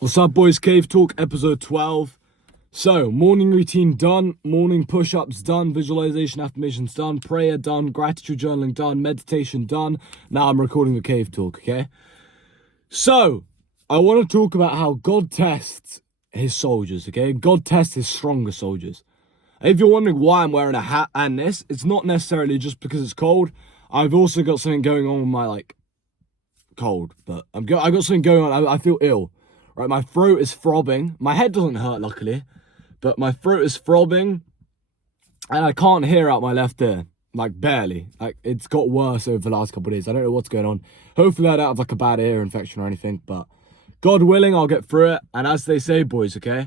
What's up, boys? Cave Talk, episode 12. So, morning routine done, morning push-ups done, visualization affirmations done, prayer done, gratitude journaling done, meditation done. Now I'm recording the Cave Talk, okay? So, I want to talk about how God tests his soldiers, okay? God tests his stronger soldiers. If you're wondering why I'm wearing a hat and this, it's not necessarily just because it's cold. I've also got something going on with my, cold, but I got something going on. I feel ill. Right, my throat is throbbing. My head doesn't hurt, luckily, but my throat is throbbing, and I can't hear out my left ear, barely. It's got worse over the last couple of days. I don't know what's going on. Hopefully, I don't have a bad ear infection or anything, but God willing, I'll get through it. And as they say, boys, okay,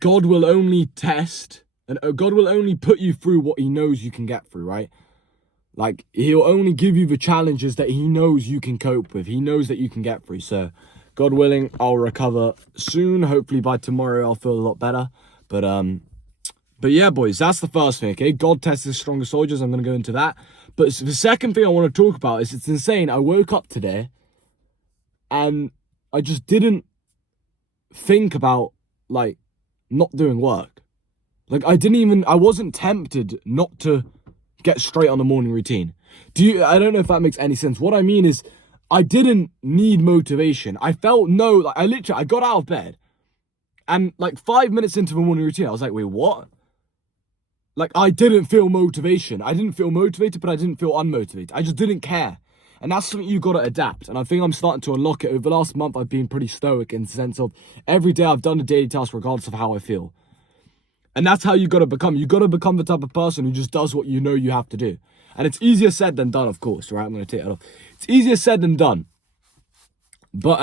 God will only test, and God will only put you through what He knows you can get through, right? He'll only give you the challenges that He knows you can cope with. He knows that you can get through, so God willing, I'll recover soon. Hopefully by tomorrow I'll feel a lot better. But yeah, boys, that's the first thing, okay? God tests his stronger soldiers. I'm going to go into that. But the second thing I want to talk about is it's insane. I woke up today and I just didn't think about, not doing work. I wasn't tempted not to get straight on the morning routine. I don't know if that makes any sense. What I mean is, I didn't need motivation. I felt I got out of bed and 5 minutes into the morning routine, I was like, wait, what? I didn't feel motivation. I didn't feel motivated, but I didn't feel unmotivated. I just didn't care. And that's something you got to adapt. And I think I'm starting to unlock it. Over the last month, I've been pretty stoic in the sense of every day I've done a daily task regardless of how I feel. And that's how you got to become. You got to become the type of person who just does what you know you have to do. And it's easier said than done, of course, right? I'm going to take that off. It's easier said than done. But,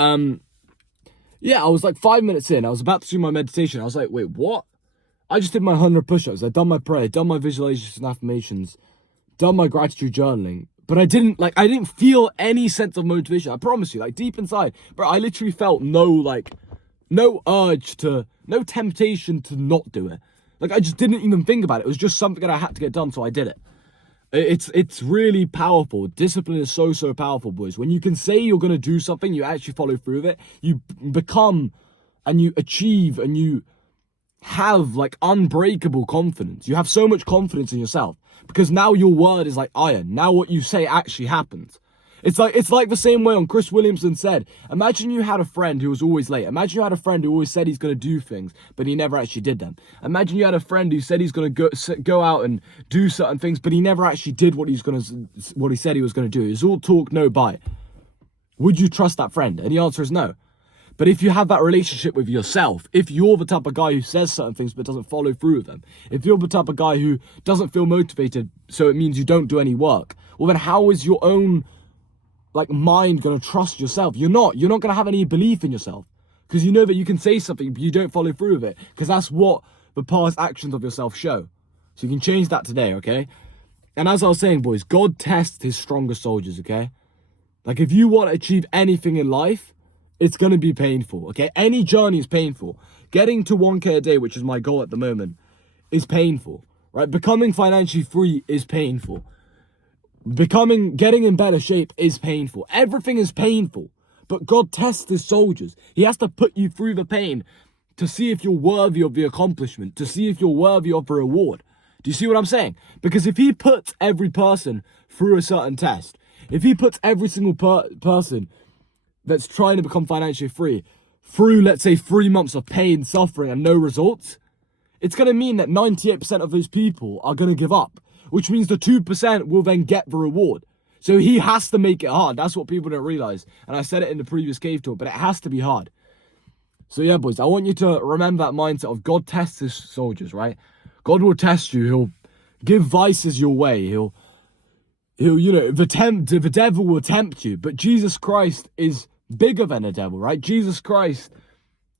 yeah, I was 5 minutes in. I was about to do my meditation. I was like, wait, what? I just did my 100 push-ups. I'd done my prayer, done my visualization affirmations, done my gratitude journaling. But I didn't feel any sense of motivation. I promise you, deep inside. But I literally felt no temptation to not do it. I just didn't even think about it. It was just something that I had to get done, so I did it. It's really powerful. Discipline is so powerful, boys. When you can say you're going to do something, you actually follow through with it. You become and you achieve and you have unbreakable confidence. You have so much confidence in yourself because now your word is like iron. Now what you say actually happens. It's like the same way on Chris Williamson said, imagine you had a friend who was always late. Imagine you had a friend who always said he's going to do things, but he never actually did them. Imagine you had a friend who said he's going to go out and do certain things, but he never actually did what he said he was going to do. It's all talk, no bite. Would you trust that friend? And the answer is no. But if you have that relationship with yourself, if you're the type of guy who says certain things but doesn't follow through with them, if you're the type of guy who doesn't feel motivated, so it means you don't do any work, well then how is your own mind gonna trust yourself? You're not gonna have any belief in yourself because you know that you can say something but you don't follow through with it because that's what the past actions of yourself show. So you can change that today, okay? And as I was saying, boys, God tests his stronger soldiers, okay? If you want to achieve anything in life, it's gonna be painful, okay? Any journey is painful. Getting to 1K a day, which is my goal at the moment, is painful, right? Becoming financially free is painful. Getting in better shape is painful. Everything is painful. But God tests his soldiers. He has to put you through the pain to see if you're worthy of the accomplishment, to see if you're worthy of the reward. Do you see what I'm saying? Because if he puts every person through a certain test, if he puts every single person that's trying to become financially free through, let's say, 3 months of pain, suffering, and no results, it's going to mean that 98% of those people are going to give up. Which means the 2% will then get the reward. So he has to make it hard. That's what people don't realize. And I said it in the previous Cave Talk, but it has to be hard. So yeah, boys, I want you to remember that mindset of God tests his soldiers, right? God will test you. He'll give vices your way. He'll the devil will tempt you. But Jesus Christ is bigger than the devil, right? Jesus Christ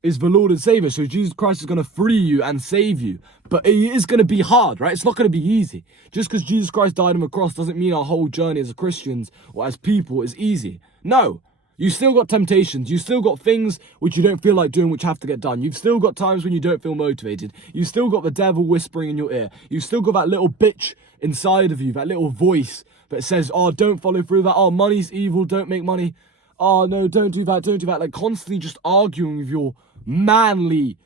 is the Lord and Savior. So Jesus Christ is going to free you and save you. But it is going to be hard, right? It's not going to be easy. Just because Jesus Christ died on the cross doesn't mean our whole journey as Christians or as people is easy. No. You still got temptations. You still got things which you don't feel like doing which have to get done. You've still got times when you don't feel motivated. You've still got the devil whispering in your ear. You've still got that little bitch inside of you, that little voice that says, oh, don't follow through that. Oh, money's evil. Don't make money. oh no, don't do that, don't do that. Like constantly just arguing with your manly,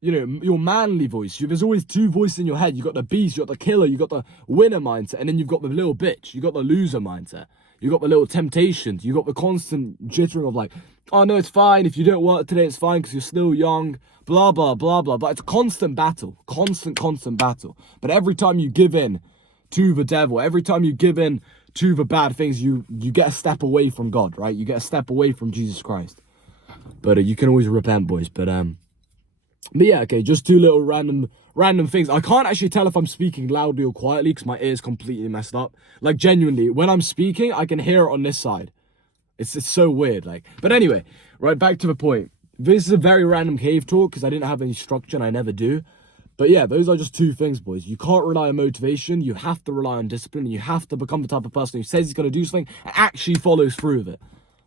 your manly voice. There's always two voices in your head. You got the beast, you got the killer, you got the winner mindset, and then you've got the little bitch. You got the loser mindset. You got the little temptations. You got the constant jittering of like, oh no, it's fine. If you don't work today, it's fine because you're still young. Blah, blah, blah, blah. But it's a constant battle. Constant battle. But every time you give in to the devil, every time you give in to the bad things, you get a step away from God, right? You get a step away from Jesus Christ. But you can always repent, boys. But yeah, okay, just two little random things. I can't actually tell if I'm speaking loudly or quietly because my ear's completely messed up. Like, genuinely, when I'm speaking, I can hear it on this side. It's so weird, like. But anyway, right, back to the point. This is a very random cave talk because I didn't have any structure and I never do. But yeah, those are just two things, boys. You can't rely on motivation. You have to rely on discipline. And you have to become the type of person who says he's going to do something and actually follows through with it.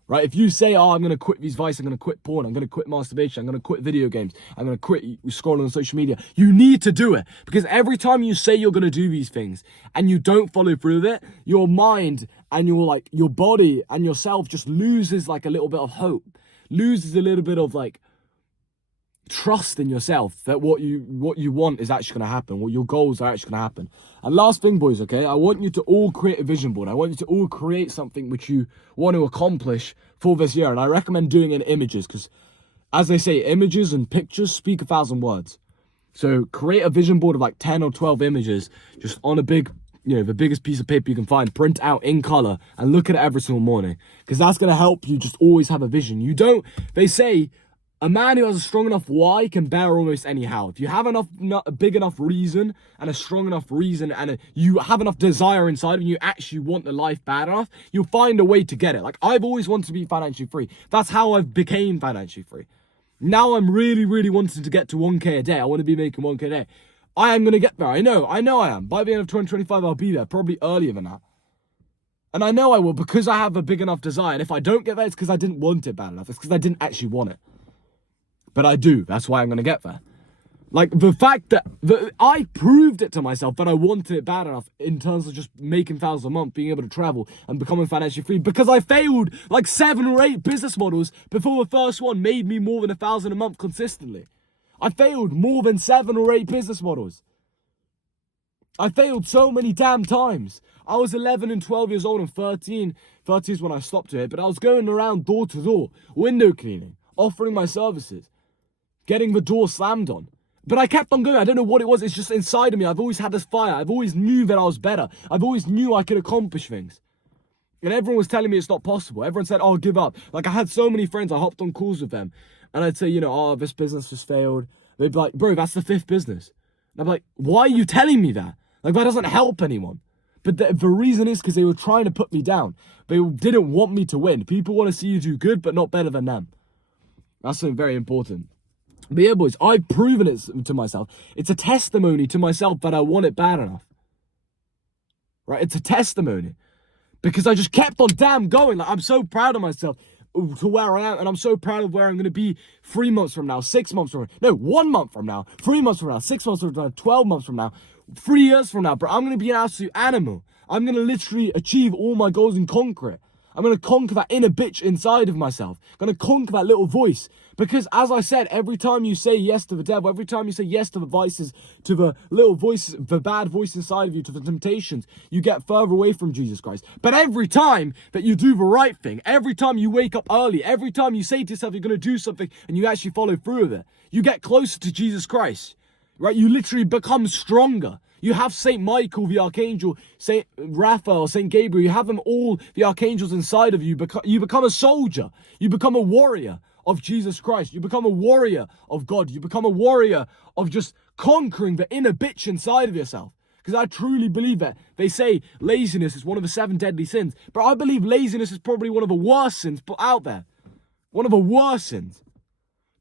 Right? If you say, oh, I'm going to quit these vices, I'm going to quit porn, I'm going to quit masturbation, I'm going to quit video games, I'm going to quit scrolling on social media, you need to do it. Because every time you say you're going to do these things and you don't follow through with it, your mind and your body and yourself just loses like a little bit of hope, loses a little bit of like trust in yourself that what you want is actually going to happen, what your goals are actually going to happen. And last thing, boys, okay, I want you to all create a vision board. I want you to all create something which you want to accomplish for this year. And I recommend doing it in images because, as they say, images and pictures speak 1,000 words. So create a vision board of like 10 or 12 images just on a big, the biggest piece of paper you can find, print out in color and look at it every single morning, because that's going to help you just always have a vision. They say, a man who has a strong enough why can bear almost any how. If you have a big enough reason and a strong enough reason and you have enough desire inside of you, you actually want the life bad enough, you'll find a way to get it. Like, I've always wanted to be financially free. That's how I became financially free. Now I'm really, really wanting to get to 1K a day. I want to be making 1K a day. I am going to get there. I know I am. By the end of 2025, I'll be there, probably earlier than that. And I know I will because I have a big enough desire. And if I don't get there, it's because I didn't want it bad enough. It's because I didn't actually want it. But I do. That's why I'm going to get there. Like, the fact that I proved it to myself that I wanted it bad enough in terms of just making thousands a month, being able to travel and becoming financially free, because I failed like 7 or 8 business models before the first one made me more than 1,000 a month consistently. I failed more than 7 or 8 business models. I failed so many damn times. I was 11 and 12 years old and 13. 13 is when I stopped to it, but I was going around door to door, window cleaning, offering my services, getting the door slammed on. But I kept on going. I don't know what it was. It's just inside of me. I've always had this fire. I've always knew that I was better. I've always knew I could accomplish things. And everyone was telling me it's not possible. Everyone said, oh, give up. Like, I had so many friends. I hopped on calls with them. And I'd say, oh, this business just failed. They'd be like, bro, that's the 5th business. And I'm like, why are you telling me that? Like, that doesn't help anyone. But the reason is because they were trying to put me down. They didn't want me to win. People want to see you do good, but not better than them. That's something very important. But yeah, boys, I've proven it to myself. It's a testimony to myself that I want it bad enough. Right? It's a testimony. Because I just kept on damn going. Like, I'm so proud of myself to where I am. And I'm so proud of where I'm going to be 3 months from now, 6 months from now. No, 1 month from now, 3 months from now, 6 months from now, 12 months from now, 3 years from now. Bro, I'm going to be an absolute animal. I'm going to literally achieve all my goals and conquer it. I'm going to conquer that inner bitch inside of myself. I'm going to conquer that little voice. Because, as I said, every time you say yes to the devil, every time you say yes to the vices, to the little voices, the bad voice inside of you, to the temptations, you get further away from Jesus Christ. But every time that you do the right thing, every time you wake up early, every time you say to yourself you're going to do something and you actually follow through with it, you get closer to Jesus Christ. Right? You literally become stronger. You have Saint Michael, the Archangel, Saint Raphael, Saint Gabriel. You have them all, the archangels inside of you. You become a soldier. You become a warrior of Jesus Christ. You become a warrior of God. You become a warrior of just conquering the inner bitch inside of yourself. Because I truly believe that. They say laziness is one of the 7 deadly sins. But I believe laziness is probably one of the worst sins put out there. One of the worst sins.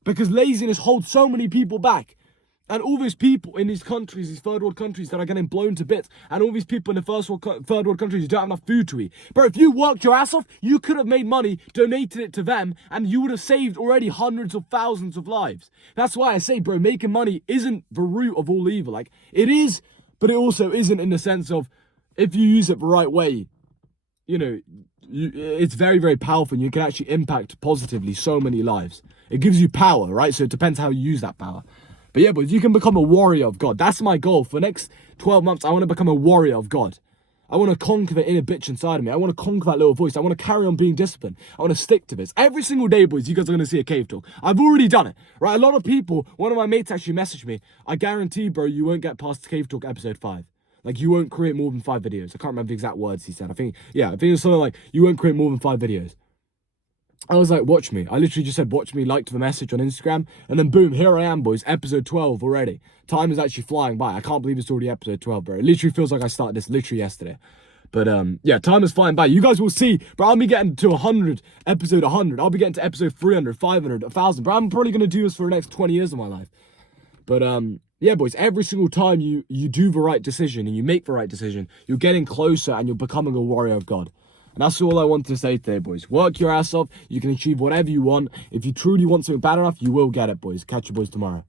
Because laziness holds so many people back. And all these people in these countries, these third world countries that are getting blown to bits, and all these people in the third world countries who don't have enough food to eat. But if you worked your ass off, you could have made money, donated it to them, and you would have saved already hundreds of thousands of lives. That's why I say, bro, making money isn't the root of all evil. Like, it is, but it also isn't in the sense of, if you use it the right way, it's very, very powerful, and you can actually impact positively so many lives. It gives you power, right? So it depends how you use that power. But yeah, boys, you can become a warrior of God. That's my goal. For the next 12 months, I want to become a warrior of God. I want to conquer the inner bitch inside of me. I want to conquer that little voice. I want to carry on being disciplined. I want to stick to this. Every single day, boys, you guys are going to see a cave talk. I've already done it, right? A lot of people, one of my mates actually messaged me, I guarantee, bro, you won't get past cave talk episode 5. Like, you won't create more than 5 videos. I can't remember the exact words he said. I think it was something like, you won't create more than 5 videos. I was like, watch me. I literally just said, watch me, liked the message on Instagram. And then boom, here I am, boys. Episode 12 already. Time is actually flying by. I can't believe it's already episode 12, bro. It literally feels like I started this literally yesterday. But yeah, time is flying by. You guys will see, bro. I'll be getting to 100, episode 100. I'll be getting to episode 300, 500, 1,000. Bro, I'm probably going to do this for the next 20 years of my life. But yeah, boys, every single time you do the right decision and you make the right decision, you're getting closer and you're becoming a warrior of God. And that's all I wanted to say today, boys. Work your ass off. You can achieve whatever you want. If you truly want something bad enough, you will get it, boys. Catch you boys tomorrow.